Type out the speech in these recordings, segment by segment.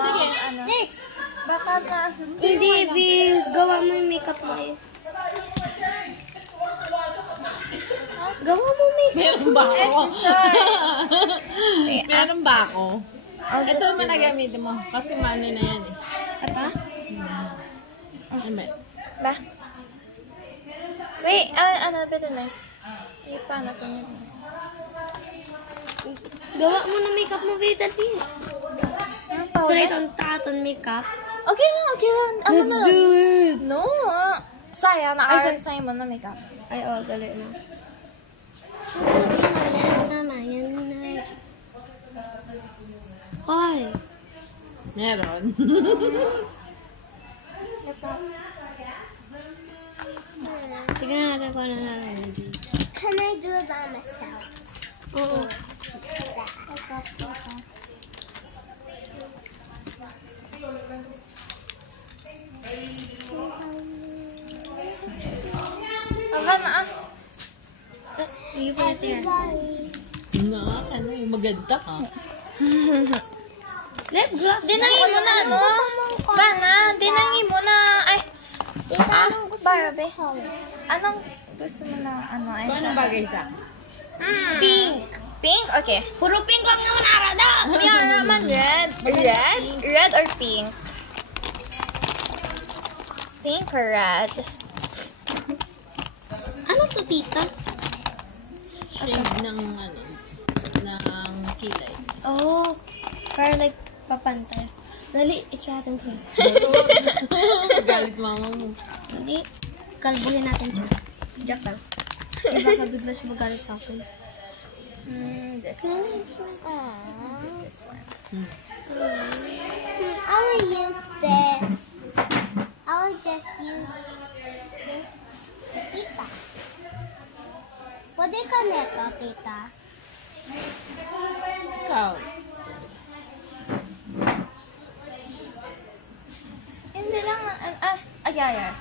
Sige. Ano? This. Baka na. Hindi, V. Gawa mo yung makeup mo eh. Gawa mo makeup. Meron ba ako? Wait, Meron ba ako? I'll just Ito do naman this. nagamitin mo. Kasi money na yan eh. Ata? Amen. Ba? Wait, ano, beto na. Wait, paano ito nyo? Gawa mo na makeup mo, V. Dali. Straight on taton makeup. Okay lang, okay lang. Ano Let's na do lang? it. No. Sayang, Ay, naaral sa'yo mo na makeup. Ay, oh, gali na. Ay. Meron. Tignan natin kung ano na lang. Can I do it by myself? Oo. Aba na ah. Sige pa natin yan. Ano yung maganda ha? Lip gloss. Dinangin mo na, no? Bana, dinangin mo na. Ay, Barbie. Anong gusto mo na, ano, ay Kung anong bagay sa? Pink. Pink? Okay. Puro pink lang naman arada. Meron naman red. Red? Red or pink? Pink or red? Ano to, tita? Shade ng ano, ng kilay. Oh, para like papantay. Dali, i-chatin siya. Galit mama mo. Hindi, kalbuhin natin siya. Joke lang. Baka bigla siya magalit sa akin. This one. This one. I will use this. I will just use this. Tita. Pwede ka neto, tita. Ikaw. Hindi lang, yeah.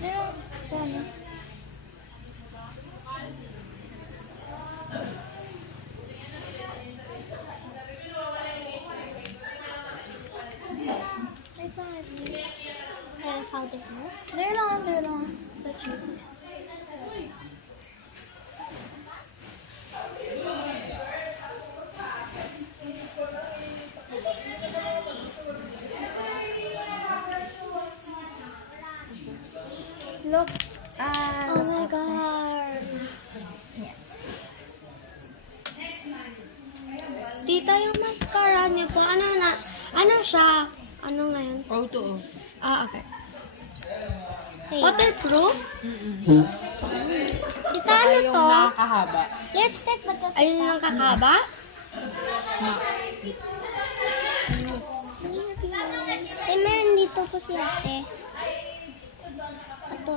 Hindi lang, sana. How do you Hindi lang. Sa cuties. Look. Oh my god. Tita, yung mascara niyo po, ano siya? Ano ngayon? Auto. Ah, okay. Waterproof? Tita, ano Yung to? nakakahaba. Lipstick ba to? Ayun yung kakaba? Eh, meron dito po si ate. Ito.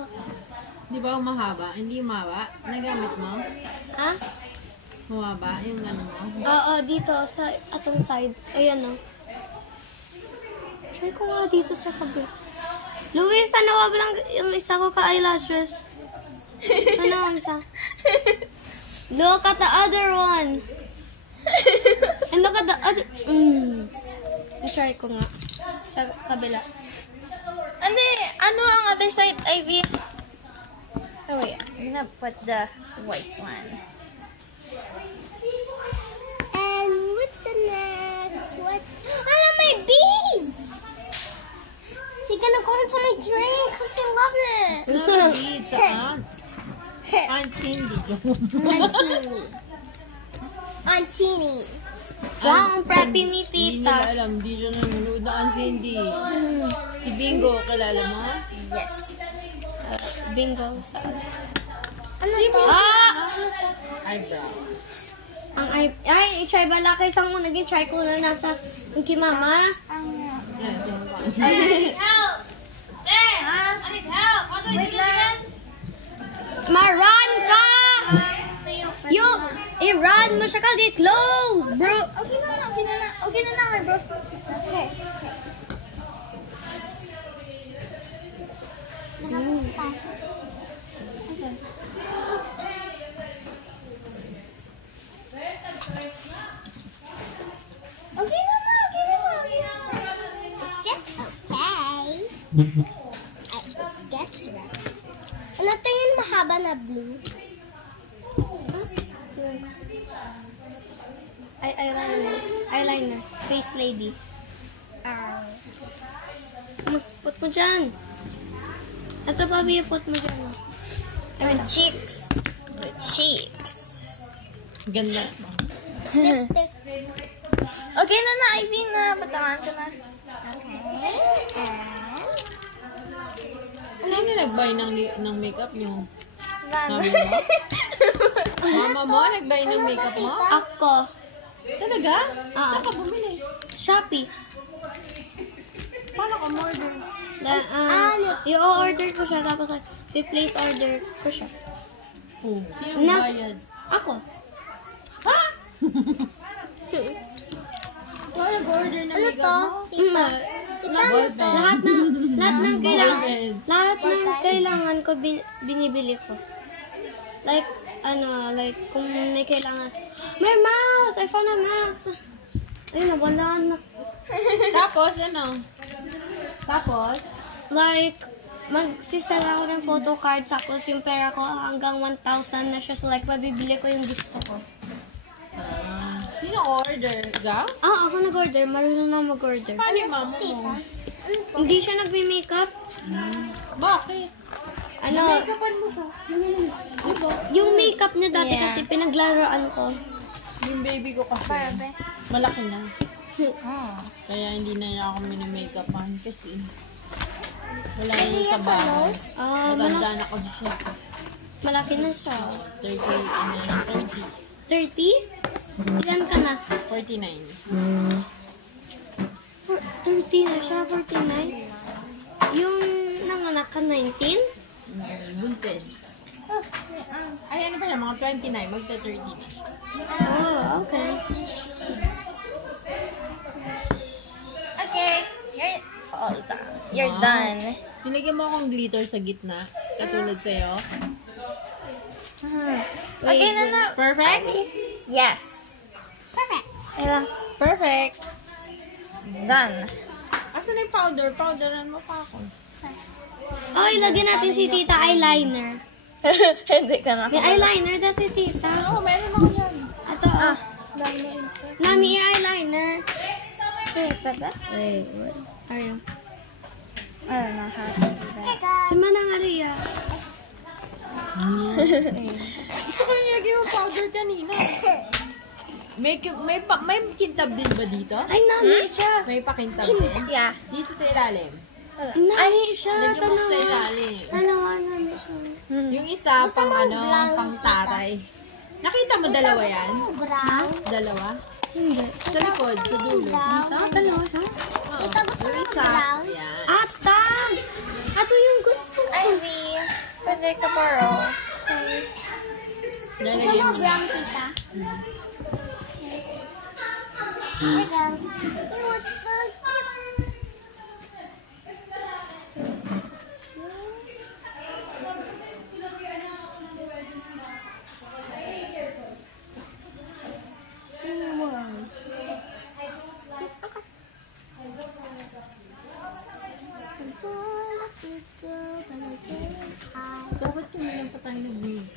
Di ba umahaba? Hindi umahaba? Nagamit mo? Ha? Humaba? Yung ano mo? Oo, dito, sa atong side. Ayan o. Try ko nga dito sa kabit. Luis, tanawa ba lang yung isa ko ka-eyelashes? Tanawa ang isa. Look at the other one. And look at the other... I-try ko nga. Sa kabila. Hindi, ano ang other side, Ivy? Oh wait, I'm gonna put the white one. And with the next one. Oh, my bees! He's gonna go into my drink because he loves it. Not beads, Aunt. Aunt Cindy. Antini. Antini. Wow, ang preppy ni Hindi nila tita. alam. Hindi siya nanonood na Aunt Cindy. Si Bingo, kilala mo? Yes. Bingo sa... Ano to? Ah! Ano to? Eyebrow. Ang ay, i-try ba laki isang mo naging try ko na nasa yung kay mama. Maran ka! Yung, i-run mo siya ka, get close, bro. Okay na na, my bros. Okay. Okay na na. Guess right. Ano to yung mahaba na blue? Eyeliner. Face lady. Put mo dyan. Ito pa, Bia, put mo dyan. With cheeks. With cheeks. Ganda. Lipstick. Okay na, Ivy na. Batangan ko na. Sino nag-buy ng makeup niyo? Lana. Mami mo? Mama mo nag-buy ng makeup mo? Ako. Talaga? Ah. Saan ka bumili? Shopee. Paano ka order? I-order ko siya, tapos i-place order ko siya. Oh, sino Na- bayad? Ako. Ha? Paano nag-order ng Ano makeup to? mo? Tita. Tita, ano to? Lahat ng kailangan ko binibili ko. Like kung may kailangan. May mouse! I found a mouse! Ayun, nabalaan na. Tapos, ano? Tapos? Like, magsisell ako ng photo card, tapos yung pera ko hanggang 1,000 na siya. So, like, mabibili ko yung gusto ko. Sino order? Ga? Ako nag-order. Marunong na mag-order. Paano yung mama mo? Tita. Ano to? Hindi siya nagme-makeup. Bakit? Ano, Make-upan mo ko. Diba? yung makeup niya dati Yeah. kasi pinaglaruan ko. Yung baby ko kasi, malaki na. Kaya hindi na niya ako mini-makeupan kasi wala na Hindi sa yan sa bahay. nose? Matanda na ko siya. Malaki na siya. 30 and then 30? Ilan ka na? 30, 49. 30 na siya, 49. Yung nanganak ka, 19? Bunted. Ay, ano pa siya? Mga 29. Magta-30 na. Oh, okay. Okay. You're done. Nilagyan mo akong glitter sa gitna. Katulad sa'yo. Okay na. Perfect? Yes. Perfect. Ayan. Perfect. Done. Asan na yung powder? Powderan mo pa ako. Oh, ilagyan natin si tita eyeliner. Hindi ka na. May eyeliner daw si tita. Oo, meron ako yan. Ito, Nami, eyeliner. Wait, Wait, are you? I don't know how to do that. Si Manang Aria. Gusto ko yung nilagyan yung powder kanina. May kintab din ba dito? Ay, Nami siya. May pakintab din? Yeah. Dito sa ilalim. Nami siya. Lagyan mo sa ilalim. Tanawa Nami siya. Yung isa, pang taray. Nakita mo dalawa yan? Brown. Dalawa? Hindi. Sa likod, sa dulo. Ito, dalawa siya. Oo. Yung isa, yan. Stamp! Ito yung gusto ko. Ivy, pwede ka borrow. Gusto Lalagyan mo mo na. brown, tita? Ikaw. Oh, it's so cute. Dapat tumilang pa tayo ng wig.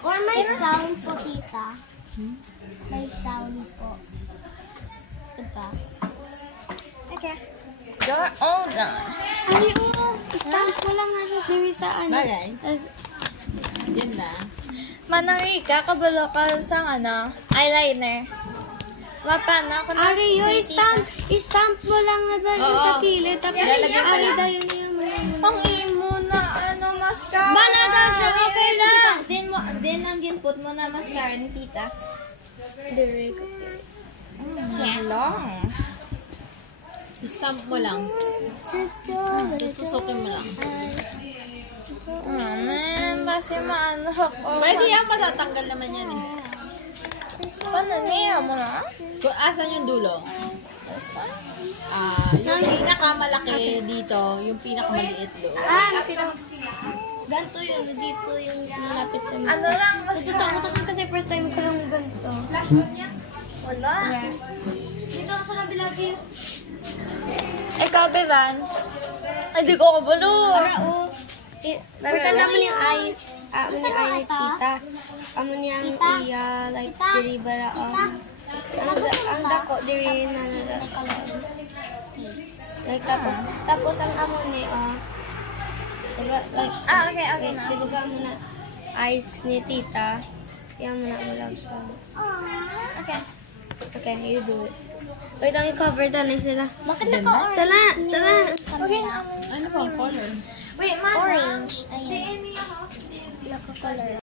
Or may sound po, tita. May sound po. Diba? Okay. You're all done. Ay, oo. Stamp ko lang nga siya diri sa ano. Bagay. Tas- Yan na. Manarika, kabalo ka sa eyeliner. Mapana ako na Ari, yung stamp mo lang na daw siya Oo. sa kilid. Tapos, Lalagyan pa Ari lang. daw yun yung Ang imo na mascara. Bala daw siya, okay lang. Din put mo na mascara ni tita. Long. Stamp mo lang. Tutusukin mo lang. Man, kasi maano ako. Pwede yan, matatanggal naman yan eh. Paano niya mo na? Kung asan yung dulo? Yung pinakamalaki dito, yung pinakamaliit doon. Nakita. Ganto yun, dito yung malapit sa mga. Ano lang, Natutakot ako kasi first time ko lang ganito. wala. Dito ako sa kabila. Ikaw, Bevan. Ay, di ko kabalo. Para o. Basta naman yung ay. Amo ni ay ni tita. Amo ni ang iya. Like, diri bara. Ang dako, diri na like, tapos ang amo ni, diba, like, Okay, okay na. diba ka mo na eyes ni tita. Yan mo na mo lang siya. Okay. Okay, you do it. Wait, ang i-cover doon na sila. Bakit naka-orange? Sala. Okay, Ano bang color? Wait, Mana. Orange. Ayan. Diin niya, Naka-color.